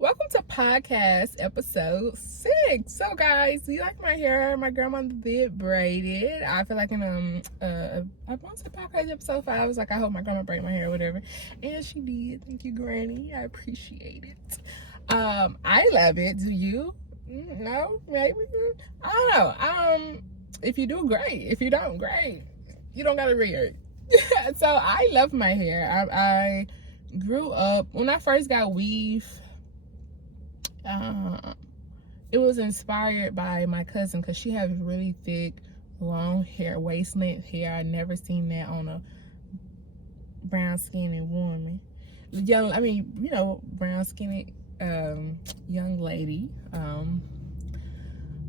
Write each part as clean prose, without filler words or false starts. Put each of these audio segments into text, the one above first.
Welcome to podcast episode 6. So, guys, you like my hair? My grandmother did braid it. I feel like in I want to say podcast episode 5. I was like, I hope my grandma braid my hair or whatever, and she did. Thank you, Granny. I appreciate it. I love it. Do you? No, maybe. I don't know. If you do, great. If you don't, great. You don't gotta read it. So I love my hair. I grew up when I first got weave. It was inspired by my cousin because she has really thick, long hair, waist length hair. I never seen that on a brown skinned woman. Brown skinned young lady,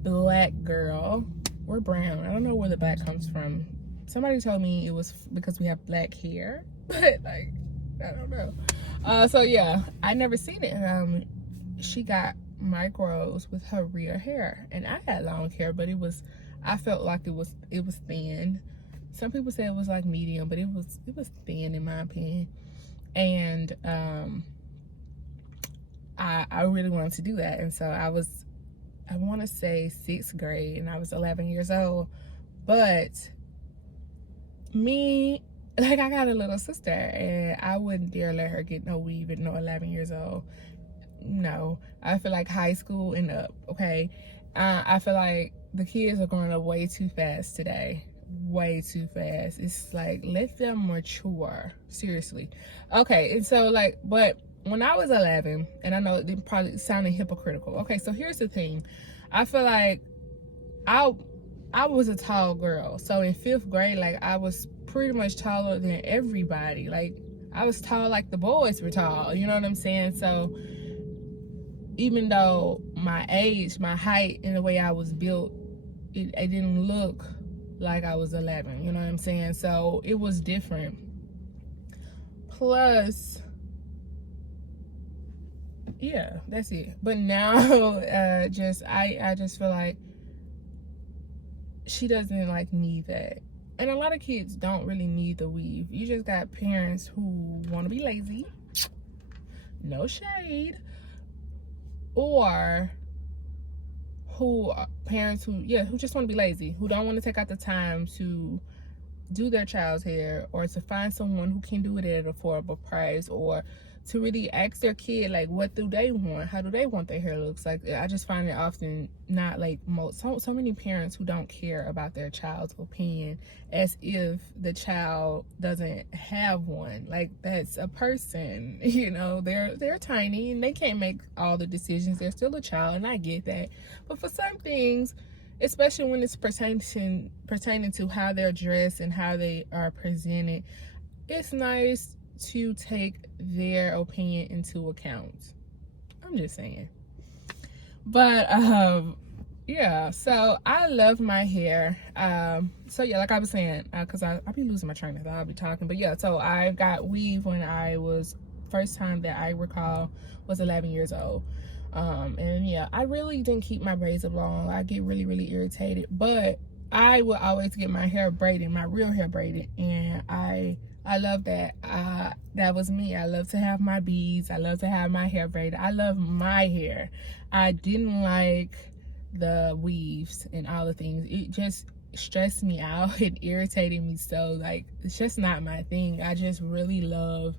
black girl, or brown. I don't know where the black comes from. Somebody told me it was because we have black hair, but like, I don't know. So yeah, I never seen it. She got micros with her real hair, and I had long hair, but I felt like it was thin. Some people say it was like medium, but it was thin in my opinion. And I really wanted to do that, and so I want to say 6th grade, and I was 11 years old. But me, like, I got a little sister, and I wouldn't dare let her get no weave at no 11 years old. No, I feel like high school and up, okay? I feel like the kids are growing up way too fast today. Way too fast. It's like, let them mature. Seriously. Okay, and so, like, but when I was 11, and I know it probably sounded hypocritical. Okay, so here's the thing. I feel like I was a tall girl. So in 5th grade, like, I was pretty much taller than everybody. Like, I was tall like the boys were tall. You know what I'm saying? So even though my age, my height, and the way I was built, it didn't look like I was 11. You know what I'm saying? So it was different. Plus, yeah, that's it. But now, I just feel like she doesn't like need that. And a lot of kids don't really need the weave. You just got parents who want to be lazy. No shade. Or parents who just want to be lazy, who don't want to take out the time to do their child's hair, or to find someone who can do it at an affordable price, or to really ask their kid, like, what do they want? How do they want their hair looks like? I just find it often not like so many parents who don't care about their child's opinion, as if the child doesn't have one. Like, that's a person, you know. They're tiny and they can't make all the decisions. They're still a child, and I get that. But for some things, especially when it's pertaining to how they're dressed and how they are presented, it's nice to take their opinion into account. I'm just saying. But yeah, so I love my hair. So yeah, like I was saying, because I'll be losing my train of thought, I'll be talking. But yeah, so I got weave when I was, first time that I recall, was 11 years old. And yeah, I really didn't keep my braids up long. I get really, really irritated. But I would always get my hair braided, my real hair braided. And I love that. That was me. I love to have my beads. I love to have my hair braided. I love my hair. I didn't like the weaves and all the things. It just stressed me out. It irritated me so. Like, it's just not my thing. I just really love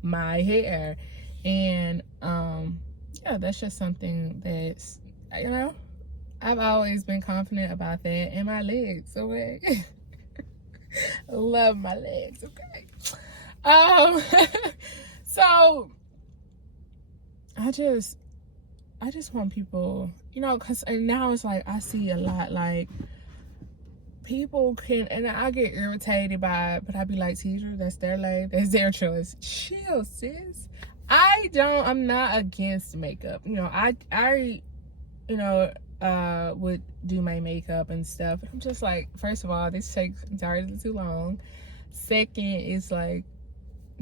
my hair. And yeah, that's just something that's, you know, I've always been confident about that. And my legs, okay? Love my legs, okay? So I just want people, you know, because now it's like I see a lot, like, people can, and I get irritated by it, but I be like, teacher, that's their life, that's their choice. Chill, sis. I'm not against makeup. You know, I would do my makeup and stuff. I'm just like, first of all, this takes entirely too long. Second, it's like,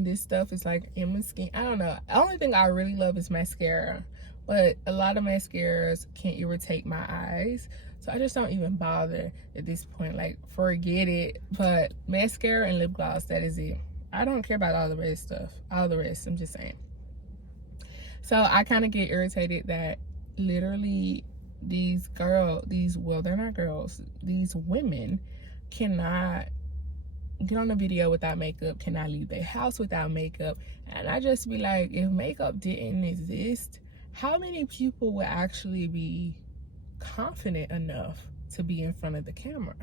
this stuff is like in my skin. I don't know. The only thing I really love is mascara, but a lot of mascaras can irritate my eyes, so I just don't even bother at this point. Like, forget it. But mascara and lip gloss, that is it. I don't care about all the rest stuff. All the rest, I'm just saying. So I kind of get irritated that literally these well, they're not girls, these women cannot get on a video without makeup, cannot leave their house without makeup. And I just be like, if makeup didn't exist, how many people would actually be confident enough to be in front of the camera?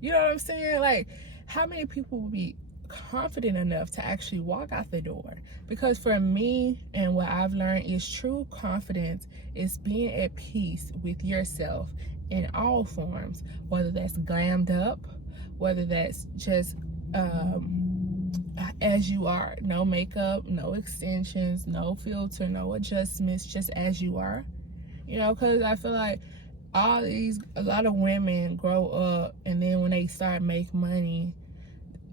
You know what I'm saying? Like, how many people would be confident enough to actually walk out the door? Because for me, and what I've learned, is true confidence is being at peace with yourself in all forms, whether that's glammed up, whether that's just as you are, no makeup, no extensions, no filter, no adjustments, just as you are. You know, because I feel like a lot of women grow up, and then when they start make money,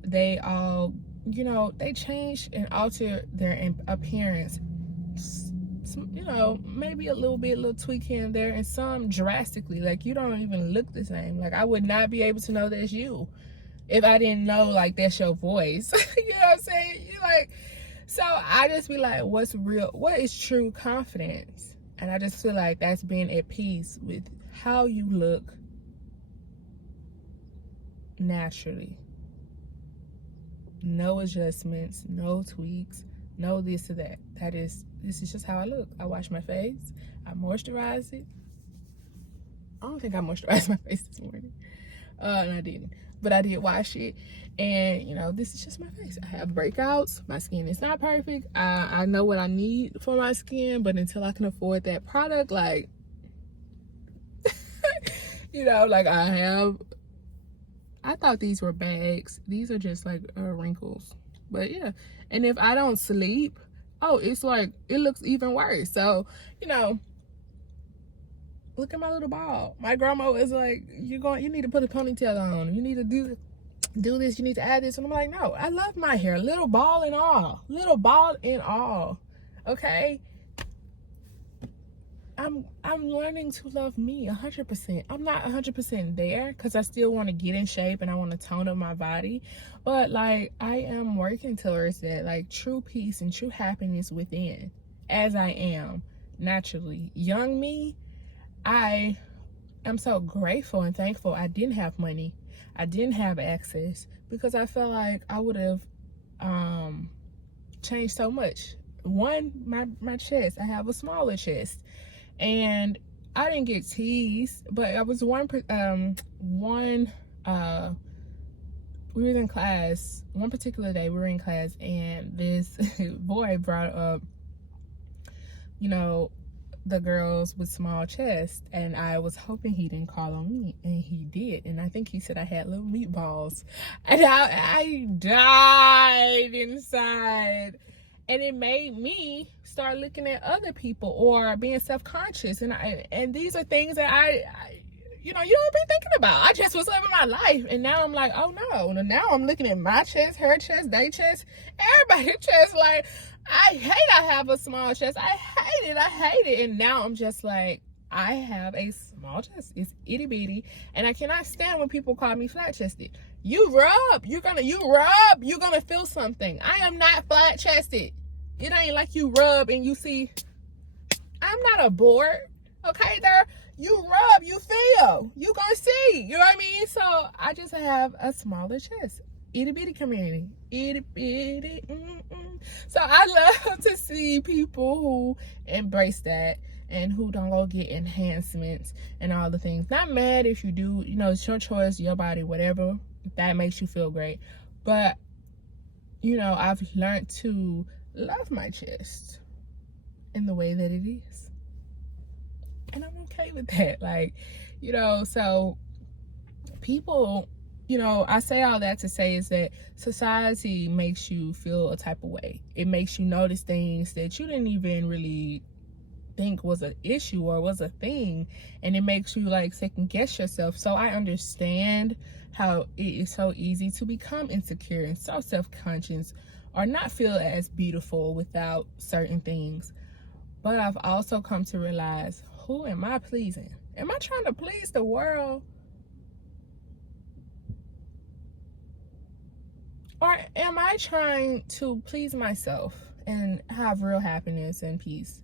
they all, you know, they change and alter their appearance. You know, maybe a little tweak here and there, and some drastically. Like, you don't even look the same. Like, I would not be able to know that's you if I didn't know, like, that's your voice. You know what I'm saying? You like, so I just be like, what is true confidence? And I just feel like that's being at peace with how you look naturally. No adjustments, no tweaks, no this or that. This is just how I look. I wash my face, I moisturize it. I don't think I moisturized my face this morning. And I didn't. But I did wash it. And, you know, this is just my face. I have breakouts. My skin is not perfect. I know what I need for my skin, but until I can afford that product, like, you know, like I thought these were bags. These are just like wrinkles. But yeah. And if I don't sleep, oh, it's like, it looks even worse. So, you know, look at my little ball. My grandma is like, you need to put a ponytail on. You need to do this. You need to add this. And I'm like, no, I love my hair. Little ball and all. Little ball and all. Okay? I'm learning to love me 100%. I'm not 100% there because I still want to get in shape and I want to tone up my body. But, like, I am working towards that. Like, true peace and true happiness within. As I am. Naturally. Young me, I am so grateful and thankful I didn't have money. I didn't have access, because I felt like I would have changed so much. One, my chest. I have a smaller chest. And I didn't get teased, but I was we were in class, one particular day we were in class, and this boy brought up, you know, the girls with small chests, and I was hoping he didn't call on me, and he did. And I think he said I had little meatballs, and I died inside. And it made me start looking at other people or being self-conscious. And these are things that I you know, you don't be thinking about. I just was living my life. And now I'm like, oh no. And now I'm looking at my chest, her chest, their chest, everybody's chest. Like, I hate I have a small chest. I hate it. And now I'm just like, I have a small chest. It's itty bitty. And I cannot stand when people call me flat chested. You rub, you're gonna feel something. I am not flat chested. It ain't like you rub and you see. I'm not a board. Okay, there. You rub, you feel. You gonna see. You know what I mean? So I just have a smaller chest. Itty bitty community. Itty bitty. So I love to see people who embrace that and who don't go get enhancements and all the things. Not mad if you do, you know, it's your choice, your body, whatever. If that makes you feel great. But, you know, I've learned to love my chest in the way that it is. And I'm okay with that. Like, you know, so people, you know, I say all that to say is that society makes you feel a type of way. It makes you notice things that you didn't even really think was an issue or was a thing, and it makes you like second guess yourself. So I understand how it is so easy to become insecure and so self-conscious or not feel as beautiful without certain things. But I've also come to realize, who am I pleasing? Am I trying to please the world? Or am I trying to please myself and have real happiness and peace.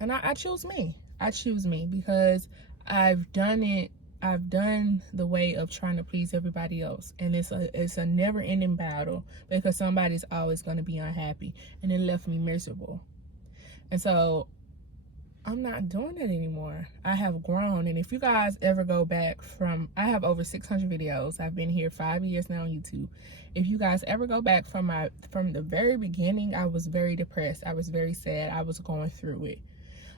And I choose me. I choose me because I've done it. I've done the way of trying to please everybody else, and it's a never-ending battle because somebody's always going to be unhappy, and it left me miserable. And so I'm not doing it anymore. I have grown, and if you guys ever go back from, I have over 600 videos. I've been here 5 years now on YouTube. If you guys ever go back from the very beginning, I was very depressed. I was very sad. I was going through it.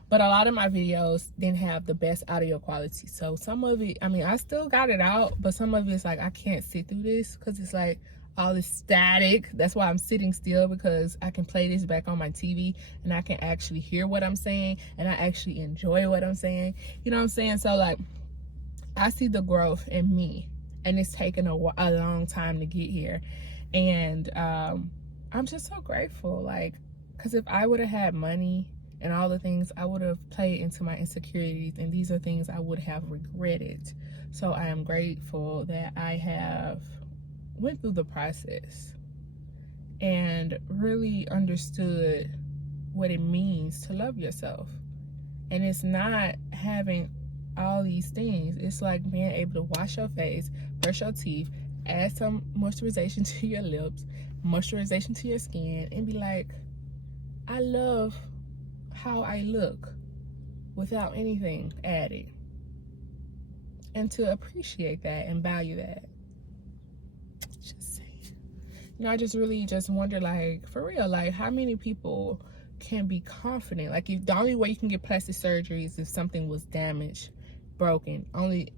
But a lot of my videos didn't have the best audio quality. So some of it, I mean, I still got it out, but some of it's like, I can't sit through this because it's like all this static. That's why I'm sitting still, because I can play this back on my TV and I can actually hear what I'm saying and I actually enjoy what I'm saying. You know what I'm saying? So like, I see the growth in me, and it's taken a long time to get here. And I'm just so grateful. Like, because if I would have had money and all the things, I would have played into my insecurities, and these are things I would have regretted. So I am grateful that I have went through the process and really understood what it means to love yourself. And it's not having all these things. It's like being able to wash your face, brush your teeth, add some moisturization to your lips, moisturization to your skin, and be like, I love how I look without anything added. And to appreciate that and value that. Just saying. You know, I just really just wonder, like, for real, like, how many people can be confident? Like, if the only way you can get plastic surgery is if something was damaged, broken.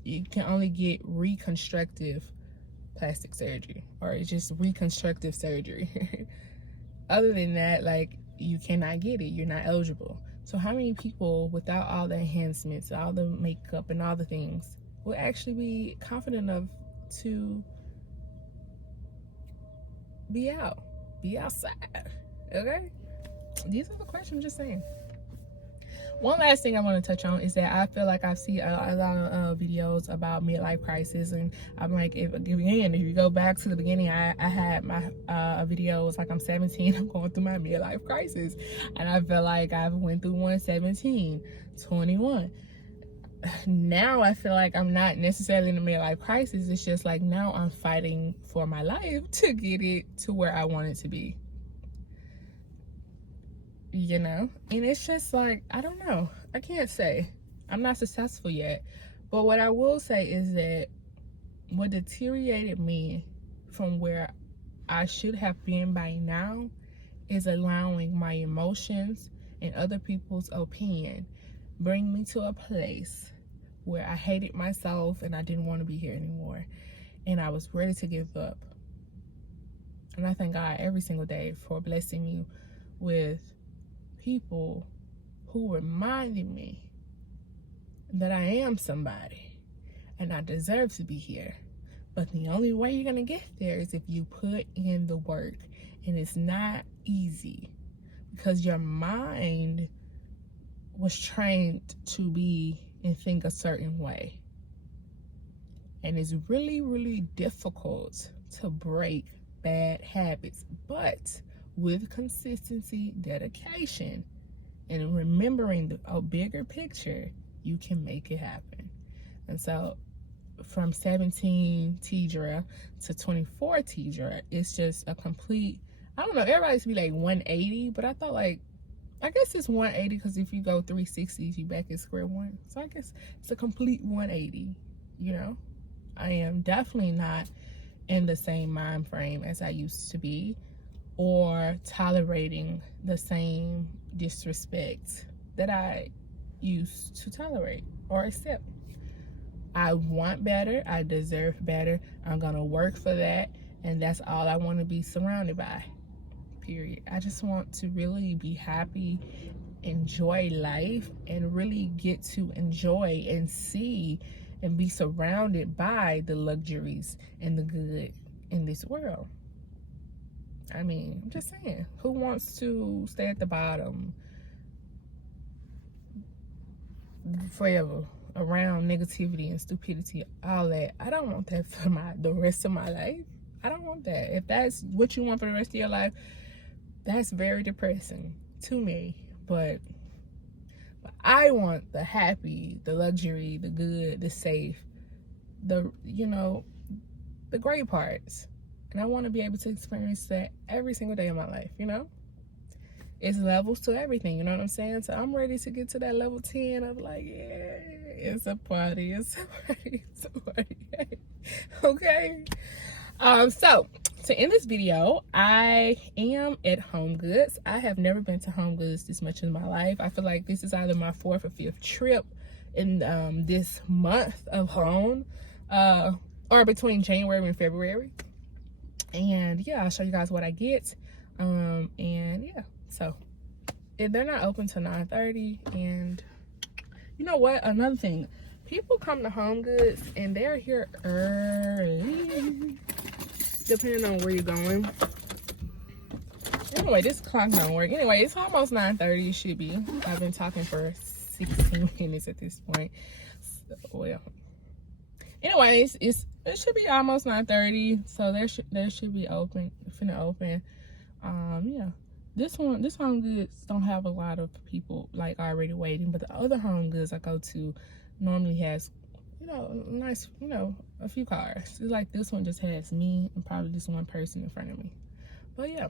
You can only get reconstructive plastic surgery, or it's just reconstructive surgery. Other than that, like, you cannot get it. You're not eligible. So how many people without all the enhancements, all the makeup and all the things, will actually be confident enough to be outside? Okay, these are the questions. I'm just saying. One last thing I want to touch on is that I feel like I see a lot of videos about midlife crisis, and I'm like, if you go back to the beginning, I had my video, was like, I'm 17, I'm going through my midlife crisis, and I feel like I've went through one 17, 21. Now I feel like I'm not necessarily in a midlife crisis. It's just like, now I'm fighting for my life to get it to where I want it to be. You know, and it's just like, I don't know. I can't say. I'm not successful yet. But what I will say is that what deteriorated me from where I should have been by now is allowing my emotions and other people's opinion bring me to a place where I hated myself and I didn't want to be here anymore. And I was ready to give up. And I thank God every single day for blessing me with people who reminded me that I am somebody and I deserve to be here. But the only way you're gonna get there is if you put in the work. And it's not easy, because your mind was trained to be and think a certain way. And it's really, really difficult to break bad habits. But with consistency, dedication, and remembering a bigger picture, you can make it happen. And so from 17 Tidra to 24 Tidra, it's just a complete, I don't know, everybody used to be like 180, but I thought, like, I guess it's 180 because if you go 360, you back at square one. So I guess it's a complete 180, you know? I am definitely not in the same mind frame as I used to be, or tolerating the same disrespect that I used to tolerate or accept. I want better. I deserve better. I'm gonna work for that, and that's all I want to be surrounded by, period. I just want to really be happy, enjoy life, and really get to enjoy and see and be surrounded by the luxuries and the good in this world. I mean, I'm just saying, who wants to stay at the bottom forever around negativity and stupidity, all that? I don't want that for the rest of my life. I don't want that. If that's what you want for the rest of your life, That's very depressing to me, but I want the happy, the luxury, the good, the safe, the, you know, the great parts. And I want to be able to experience that every single day of my life, you know? It's levels to everything, you know what I'm saying? So I'm ready to get to that level 10 of like, yeah, it's a party, it's a party, it's a party. Okay? So to end this video, I am at Home Goods. I have never been to Home Goods this much in my life. I feel like this is either my 4th or 5th trip in this month alone, or between January and February. And yeah, I'll show you guys what I get. And yeah, so they're not open till 9:30. And you know what? Another thing, people come to Home Goods and they're here early, depending on where you're going. Anyway, this clock don't work. Anyway, it's almost 9:30. It should be. I've been talking for 16 minutes at this point. So, well, anyways, it should be almost 9:30. So there should be open, finna open. Yeah. This Home Goods don't have a lot of people like already waiting, but the other Home Goods I go to normally has, you know, nice, you know, a few cars. It's like this one just has me and probably just one person in front of me. But yeah,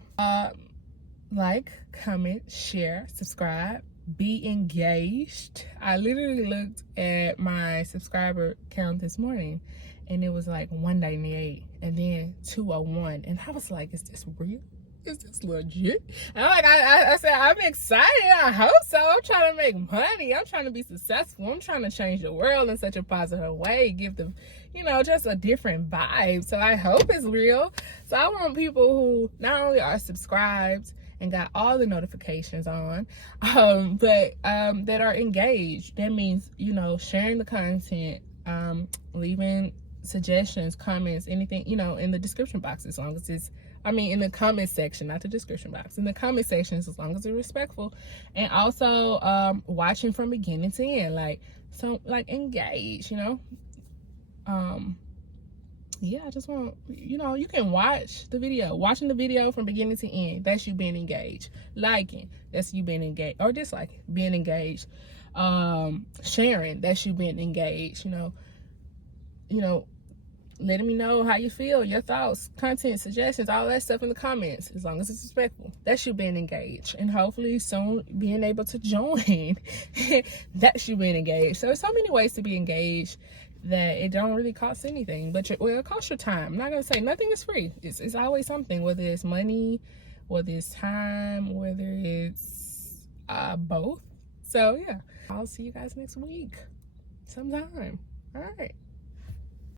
like, comment, share, subscribe, be engaged. I literally looked at my subscriber count this morning and it was like 198 and then 201, and I was like, is this real? Is this legit? And I said, I'm excited. I hope so. I'm trying to make money. I'm trying to be successful. I'm trying to change the world in such a positive way. Give them, you know, just a different vibe. So I hope it's real. So I want people who not only are subscribed and got all the notifications on, but that are engaged. That means, you know, sharing the content, leaving suggestions, comments, anything, you know, in the description box, as long as it's, in the comment section, not the description box. In the comment sections, as long as it's respectful. And also watching from beginning to end, like engage, you know. Yeah, I just want, you know, you can watch the video. Watching the video from beginning to end, that's you being engaged. Liking, that's you being engaged. Or disliking, being engaged. Sharing, that's you being engaged, you know, letting me know how you feel, your thoughts, content, suggestions, all that stuff in the comments, as long as it's respectful. That's you being engaged. And hopefully soon being able to join. That's you being engaged. So there's so many ways to be engaged that it don't really cost anything. But well, it costs your time. I'm not going to say nothing is free. It's always something, whether it's money, whether it's time, whether it's both. So yeah, I'll see you guys next week sometime. All right.